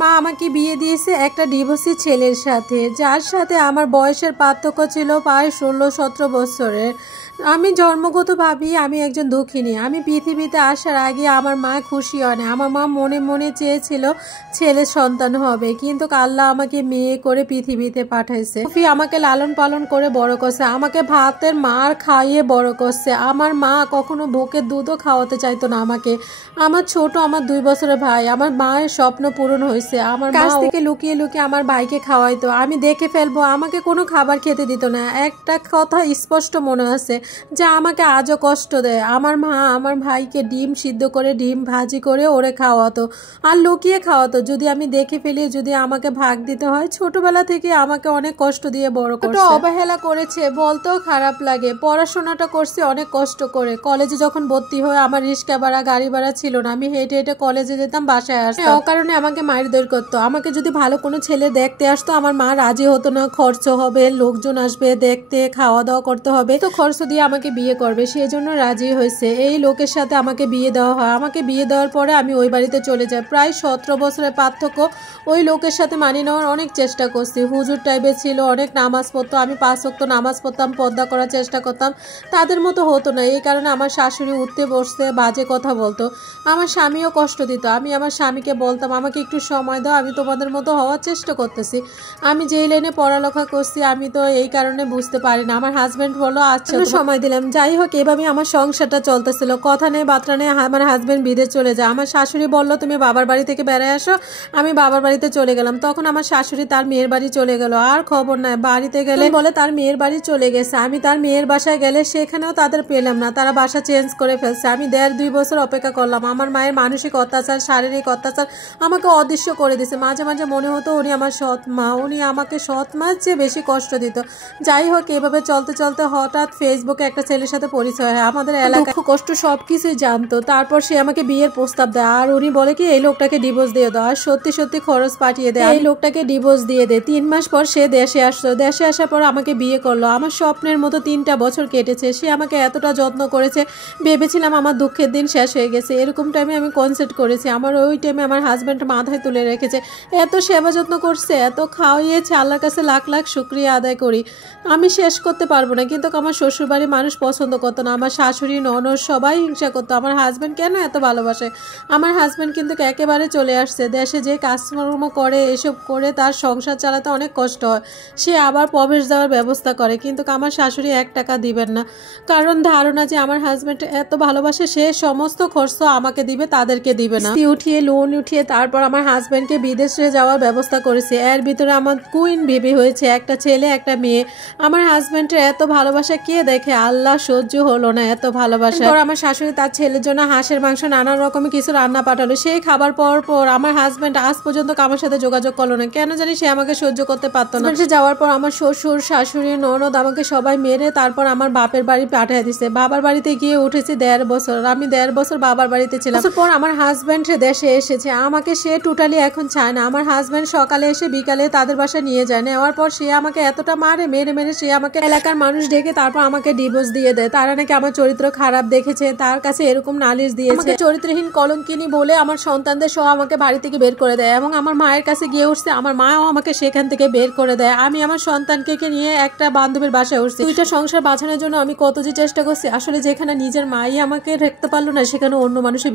মা আমাকে বিয়ে দিয়েছে একটা ডিভোর্সি ছেলের সাথে, যার সাথে আমার বয়সের পার্থক্য ছিল প্রায় 16-17 বছরের। আমি জন্মগতভাবেই আমি একজন দুঃখিনী। আমি পৃথিবীতে আসার আগে আমার মা খুশি হয় না। আমার মা মনে মনে চেয়েছিল ছেলে সন্তান হবে, কিন্তু আল্লাহ আমাকে মেয়ে করে পৃথিবীতে পাঠাইছে। আমাকে লালন পালন করে বড় করছে, আমাকে ভাতের মার খাইয়ে বড় করছে। আমার মা কখনো বুকের দুধও খাওয়াতে চাইতো না আমাকে। আমার ছোট আমার 2 বছরের ভাই, আমার মায়ের স্বপ্ন পূরণ হয়েছে। আমার কাছ থেকে লুকিয়ে লুকিয়ে আমার ভাইকে খাওয়াইতো, আমি দেখে ফেলবো, আমাকে কোনো খাবার খেতে দিত না। একটা কথা স্পষ্ট মনে আছে, যা আমাকে আজও কষ্ট দেয়। আমার মা আমার ভাইকে ডিম সিদ্ধ করে ডিম ভাজি করে ওরে খাওয়াতো আর লুকিয়ে খাওয়াতো। যদি আমি দেখে ফেলি, যদি আমাকে ভাগ দিতে হয়। ছোটবেলা থেকে আমাকে অনেক কষ্ট দিয়ে বড় করছে, অবহেলা করেছে বলতেও খারাপ লাগে। পড়াশোনাটা করছি অনেক কষ্ট করে। কলেজে যখন ভর্তি হয়ে আমার রিক্সা ভাড়া গাড়ি ভাড়া ছিল না, আমি হেঁটে হেঁটে কলেজে যেতাম, বাসায় আসতাম। ও কারণে আমাকে মারধর করতো। আমাকে যদি ভালো কোনো ছেলে দেখতে আসতো, আমার মা রাজি হতো না। খরচ হবে, লোকজন আসবে দেখতে, খাওয়া দাওয়া করতে হবে, তো খরচ দিয়ে আমাকে বিয়ে করবে, সেই জন্য রাজি হয়েছে। এই লোকের সাথে আমাকে বিয়ে দেওয়া হয়। আমাকে বিয়ে দেওয়ার পরে আমি ওই বাড়িতে চলে যাই। প্রায় 17 বছরের পার্থক্য। ওই লোকের সাথে মানিয়ে নেওয়ার অনেক চেষ্টা করছি। হুজুর টাইপের ছিল, অনেক নামাজ পড়তো, আমি 5 ওয়াক্ত নামাজ পড়তাম, পর্দা করার চেষ্টা করতাম। তাদের মতো হতো না। এই কারণে আমার শাশুড়ি উঠতে বসতে বাজে কথা বলতো। আমার স্বামীও কষ্ট দিত। আমি আমার স্বামীকে বলতাম, আমাকে একটু সময় দাও, আমি তোমাদের মতো হওয়ার চেষ্টা করতেছি। আমি যেই লাইনে পড়ালেখা করছি, আমি তো এই কারণে বুঝতে পারি না। আমার হাজব্যান্ড বললো আচ্ছা সময় দিলাম। যাই হোক, এভাবে আমার সংসারটা চলতেছিল। কথা নেই বার্তা নেই, আমার হাজব্যান্ড বিদেশ চলে যায়। আমার শাশুড়ি বললো তুমি বাবার বাড়ি থেকে বেড়ায় আসো। আমি বাবার বাড়িতে চলে গেলাম। তখন আমার শাশুড়ি তার মেয়ের বাড়ি চলে গেল। আর খবর নাই। বাড়িতে গেলে বলে তার মেয়ের বাড়ি চলে গেছে। আমি তার মেয়ের বাসায় গেলে সেখানেও তাদের পেলাম না, তারা বাসা চেঞ্জ করে ফেলছে। আমি 1.5-2 বছর অপেক্ষা করলাম। আমার মায়ের মানসিক অত্যাচার, শারীরিক অত্যাচার আমাকে অদৃশ্য করে দিছে। মাঝে মাঝে মনে হতো উনি আমার সৎ মা, উনি আমাকে সৎ মার চেয়ে বেশি কষ্ট দিত। যাই হোক, এভাবে চলতে চলতে হঠাৎ ফেসবুকে একটা ছেলের সাথে পরিচয় হয়। আমাদের এলাকায় কষ্ট সবকিছুই জানতো। তারপর সে আমাকে বিয়ের প্রস্তাব দেয়, আর উনি বলে কি এই লোকটাকে ডিভোর্স দিয়ে দাও। আর সত্যি সত্যি খরচ পাঠিয়ে দেয়, এই লোকটাকে ডিভোর্স দিয়ে দেয়। 3 মাস পর সে দেশে আসলো। দেশে আসার পর আমাকে বিয়ে করলো। আমার স্বপ্নের মতো 3টা বছর কেটেছে। সে আমাকে এতটা যত্ন করেছে, ভেবেছিলাম আমার দুঃখের দিন শেষ হয়ে গেছে। এরকম টাইমে আমি কনসেপ্ট করেছি। আমার ওই টাইমে আমার হাজব্যান্ড মাথায় তুলে রেখেছে, এত সেবা যত্ন করছে, এত খাওয়াইয়েছে। আল্লাহর কাছে লাখ লাখ শুকরিয়া আদায় করি। আমি শেষ করতে পারবো না। কিন্তু আমার শ্বশুরবাড়ির মানুষ পছন্দ করতো না। আমার শাশুড়ি ননদ সবাই হিংসা করতো। আমার হাজব্যান্ড কেন এত ভালোবাসে। আমার হাজব্যান্ড কিন্তু একেবারে চলে আসছে। দেশে যে কাজকর্ম করে, এসব করে তার সংসার চালাতে অনেক কষ্ট হয়। সে আবার প্রবেশ দেওয়ার ব্যবস্থা করে, কিন্তু আমার শাশুড়ি 1 টাকা দিবেন না। কারণ ধারণা যে আমার হাজব্যান্ড এত ভালোবাসে, সে সমস্ত খরচ আমাকে দিবে, তাদেরকে দিবে না। উঠিয়ে লোন উঠিয়ে তারপর আমার হাজব্যান্ডকে বিদেশে যাওয়ার ব্যবস্থা করেছে। এর ভিতরে আমার কুইন বেবি হয়েছে, একটা ছেলে একটা মেয়ে। আমার হাজব্যান্ডের এত ভালোবাসা কে দেখে, আল্লাহ সহ্য হলো না এত ভালোবাসা। আমার শাশুড়ি তার ছেলের জন্য হাঁসের মাংস নানা রকমের কিছু রান্না পাঠালো। সেই খাবার পর পর আমার হাজব্যান্ড আজ পর্যন্ত আমার সাথে যোগাযোগ করলো না। কেন জানি সে আমাকে সহ্য করতে পারতো না। সে যাওয়ার পর আমার শ্বশুর শাশুড়ি ননদ আমাকে সবাই মেরে তারপর আমার বাপের বাড়ি পাঠিয়ে দিছে। বাবার বাড়িতে গিয়ে উঠেছি 1.5 বছর। আমি 1.5 বছর বাবার বাড়িতে ছিলাম। পর আমার হাজব্যান্ড দেশে এসেছে। আমাকে সে টোটালি এখন চায় না। আমার হাজব্যান্ড সকালে এসে বিকালে তাদের বাসায় নিয়ে যায়। নেওয়ার পর সে আমাকে এতটা মারে, মেরে মেরে সে আমাকে এলাকার মানুষ ডেকে তারপর আমাকে ডিভোর্স দিয়ে দেয়। তারা নাকি আমার চরিত্র খারাপ দেখেছে, তার কাছে এরকম নালিশ দিয়েছে। চরিত্রহীন কলঙ্কিনী বলে আমার সন্তানদের সহ আমাকে বাড়ি থেকে বের করে দেয়। এবং আমার মায়ের কাছে গিয়ে উঠছে, আমার মাও আমাকে সেখান থেকে বের করে দেয়। আমি আমার সন্তানকে নিয়ে একটা বান্ধবীর বাসায় উঠছি। 2টা সংসার বাঁচানোর জন্য আমি কত যে চেষ্টা করছি। আসলে যেখানে নিজের মাই আমাকে রাখতে পারলো না, সেখানে অন্য মানুষের